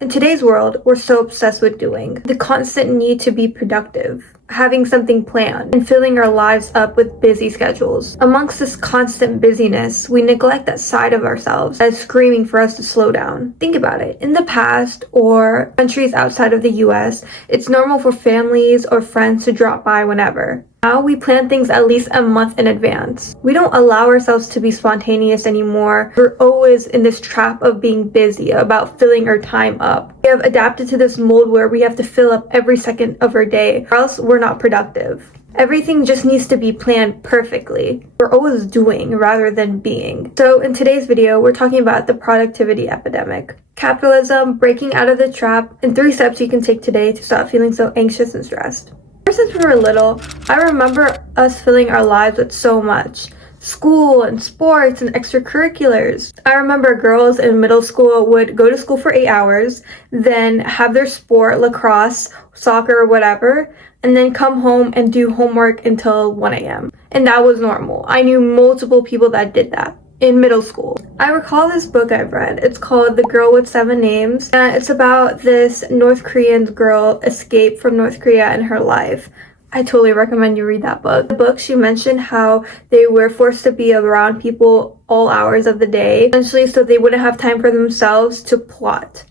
In today's world, we're so obsessed with doing. The constant need to be productive, having something planned, and filling our lives up with busy schedules. Amongst this constant busyness, we neglect that side of ourselves that is screaming for us to slow down. Think about it. In the past, or countries outside of the US, it's normal for families or friends to drop by whenever. Now we plan things at least a month in advance. We don't allow ourselves to be spontaneous anymore. We're always in this trap of being busy, about filling our time up. We have adapted to this mold where we have to fill up every second of our day, or else we're not productive. Everything just needs to be planned perfectly. We're always doing rather than being. So in today's video, we're talking about the productivity epidemic. Capitalism, breaking out of the trap, and 3 steps you can take today to stop feeling so anxious and stressed. Ever since we were little, I remember us filling our lives with so much. School and sports and extracurriculars. I remember girls in middle school would go to school for 8 hours, then have their sport, lacrosse, soccer, or whatever, and then come home and do homework until 1 a.m. And that was normal. I knew multiple people that did that in middle school. I recall this book I've read. It's called The Girl with 7 Names, and it's about this North Korean girl escape from North Korea in her life. I totally recommend you read that book. The book, she mentioned how they were forced to be around people all hours of the day, essentially so they wouldn't have time for themselves to plot.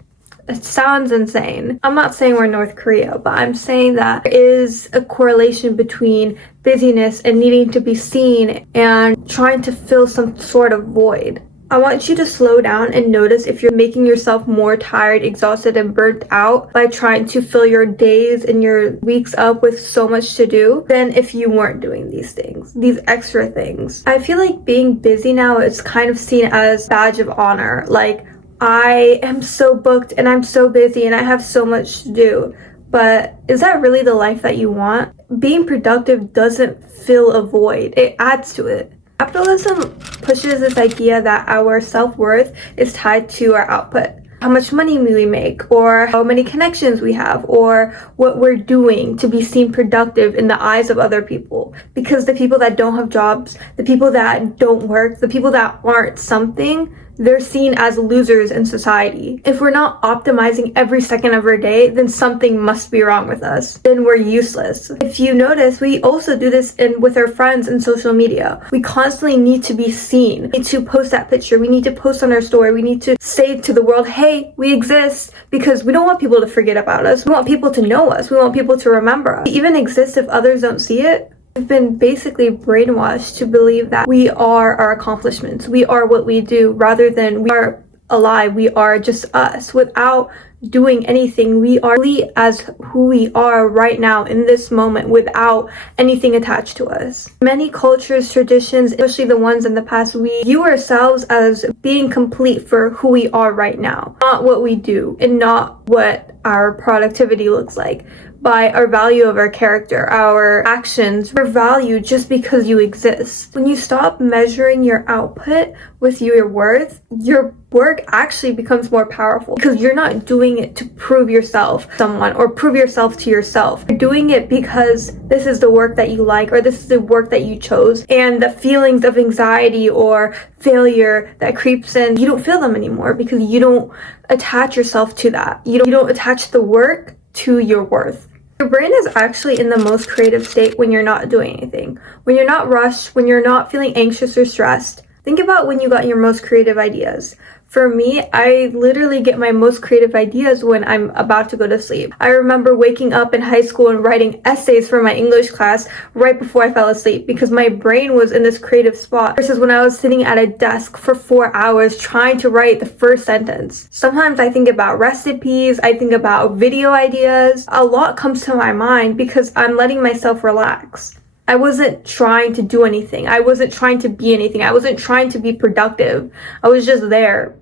It sounds insane. I'm not saying we're North Korea, but I'm saying that there is a correlation between busyness and needing to be seen and trying to fill some sort of void. I want you to slow down and notice if you're making yourself more tired, exhausted, and burnt out by trying to fill your days and your weeks up with so much to do than if you weren't doing these things, these extra things. I feel like being busy now is kind of seen as a badge of honor. Like, I am so booked and I'm so busy and I have so much to do. But is that really the life that you want? Being productive doesn't fill a void, it adds to it. Capitalism pushes this idea that our self-worth is tied to our output. How much money we make, or how many connections we have, or what we're doing to be seen productive in the eyes of other people. Because the people that don't have jobs, the people that don't work, the people that aren't something, they're seen as losers in society. If we're not optimizing every second of our day, then something must be wrong with us. Then we're useless. If you notice, we also do this with our friends and social media. We constantly need to be seen. We need to post that picture. We need to post on our story. We need to say to the world, hey, we exist, because we don't want people to forget about us. We want people to know us. We want people to remember us. We even exist if others don't see it. We've been basically brainwashed to believe that we are our accomplishments. We are what we do, rather than we are alive. We are just us. Without doing anything, we are really as who we are right now in this moment, without anything attached to us. Many cultures, traditions, especially the ones in the past, we view ourselves as being complete for who we are right now, not what we do and not what our productivity looks like. By our value of our character, our actions, your value just because you exist. When you stop measuring your output with your worth, your work actually becomes more powerful, because you're not doing it to prove yourself to someone or prove yourself to yourself. You're doing it because this is the work that you like, or this is the work that you chose, and the feelings of anxiety or failure that creeps in, you don't feel them anymore because you don't attach yourself to that. You don't attach the work to your worth. Your brain is actually in the most creative state when you're not doing anything. When you're not rushed, when you're not feeling anxious or stressed. Think about when you got your most creative ideas. For me, I literally get my most creative ideas when I'm about to go to sleep. I remember waking up in high school and writing essays for my English class right before I fell asleep, because my brain was in this creative spot, versus when I was sitting at a desk for 4 hours trying to write the first sentence. Sometimes I think about recipes, I think about video ideas. A lot comes to my mind because I'm letting myself relax. I wasn't trying to do anything. I wasn't trying to be anything. I wasn't trying to be productive. I was just there.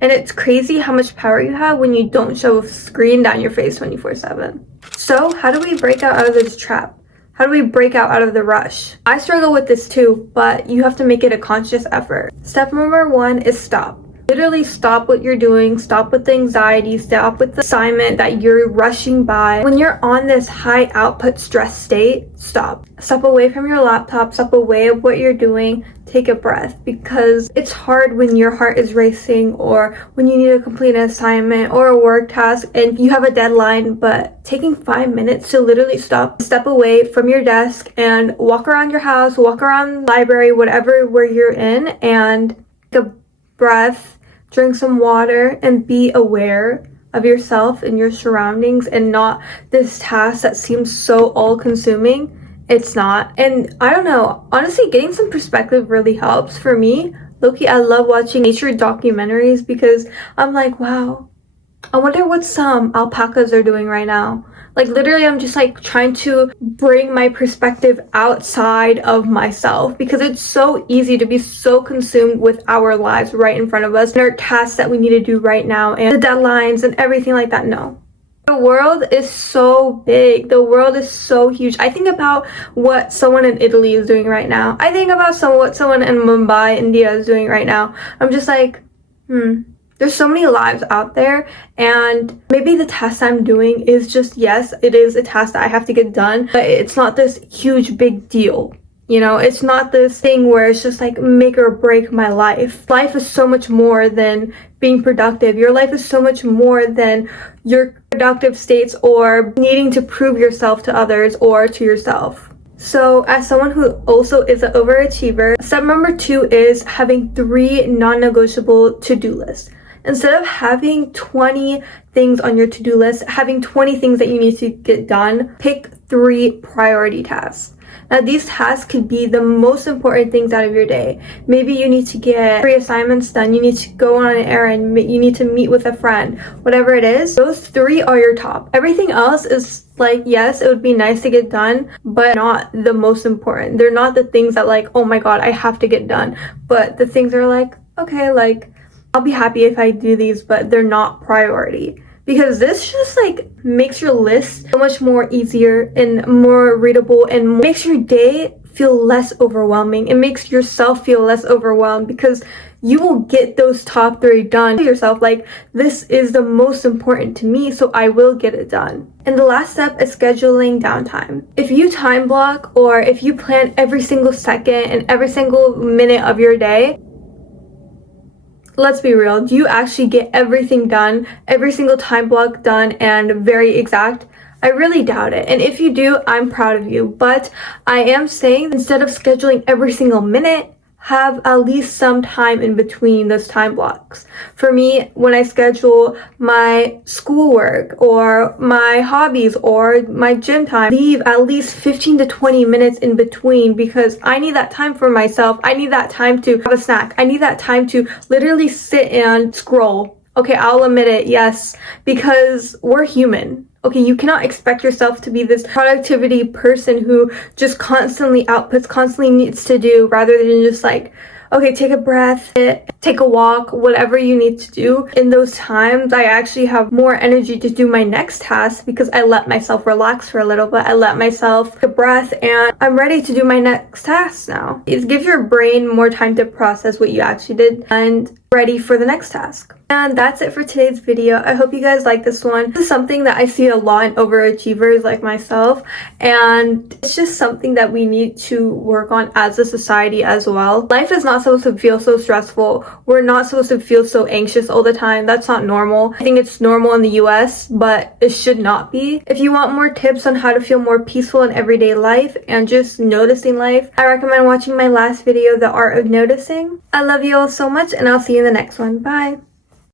And it's crazy how much power you have when you don't shove a screen down your face 24/7. So how do we break out of this trap? How do we break out of the rush? I struggle with this too, but you have to make it a conscious effort. Step number 1 is stop. Literally stop what you're doing, stop with the anxiety, stop with the assignment that you're rushing by. When you're on this high output stress state, stop. Step away from your laptop, step away of what you're doing, take a breath, because it's hard when your heart is racing or when you need to complete an assignment or a work task and you have a deadline. But taking 5 minutes to literally stop, step away from your desk and walk around your house, walk around the library, whatever where you're in, and take a breath, drink some water, and be aware of yourself and your surroundings, and not this task that seems so all-consuming. It's not. And I don't know, honestly, getting some perspective really helps. For me, low-key, I love watching nature documentaries because I'm like, wow, I wonder what some alpacas are doing right now. Like, literally, I'm just like trying to bring my perspective outside of myself, because it's so easy to be so consumed with our lives right in front of us and our tasks that we need to do right now and the deadlines and everything like that. No. The world is so big. The world is so huge. I think about what someone in Italy is doing right now. I think about what someone in Mumbai, India is doing right now. I'm just like, there's so many lives out there, and maybe the task I'm doing is just, yes, it is a task that I have to get done, but it's not this huge big deal. You know, it's not this thing where it's just like make or break my life. Life is so much more than being productive. Your life is so much more than your productive states or needing to prove yourself to others or to yourself. So as someone who also is an overachiever, step number 2 is having 3 non-negotiable to-do lists. Instead of having 20 things on your to-do list, having 20 things that you need to get done, pick 3 priority tasks. Now, these tasks could be the most important things out of your day. Maybe you need to get 3 assignments done, you need to go on an errand, you need to meet with a friend, whatever it is. Those 3 are your top. Everything else is like, yes, it would be nice to get done, but not the most important. They're not the things that like, oh my god, I have to get done. But the things are like, okay, like, I'll be happy if I do these, but they're not priority. Because this just like makes your list so much more easier and more readable and makes your day feel less overwhelming. It makes yourself feel less overwhelmed because you will get those top 3 done to yourself. Like, this is the most important to me, so I will get it done. And the last step is scheduling downtime. If you time block or if you plan every single second and every single minute of your day, let's be real, do you actually get everything done, every single time block done and very exact? I really doubt it. And if you do, I'm proud of you. But I am saying, instead of scheduling every single minute, have at least some time in between those time blocks. For me, when I schedule my schoolwork or my hobbies or my gym time, leave at least 15 to 20 minutes in between, because I need that time for myself. I need that time to have a snack. I need that time to literally sit and scroll. Okay, I'll admit it, yes, because we're human. Okay, you cannot expect yourself to be this productivity person who just constantly outputs, constantly needs to do, rather than just like, okay, take a breath, take a walk, whatever you need to do. In those times, I actually have more energy to do my next task because I let myself relax for a little bit. I let myself take a breath and I'm ready to do my next task now. It gives your brain more time to process what you actually did and ready for the next task. And that's it for today's video. I hope you guys like this one. This is something that I see a lot in overachievers like myself, and it's just something that we need to work on as a society as well. Life is not supposed to feel so stressful. We're not supposed to feel so anxious all the time. That's not normal. I think it's normal in the US, but it should not be. If you want more tips on how to feel more peaceful in everyday life and just noticing life, I recommend watching my last video, The Art of Noticing. I love you all so much, and I'll see you in the next one. Bye!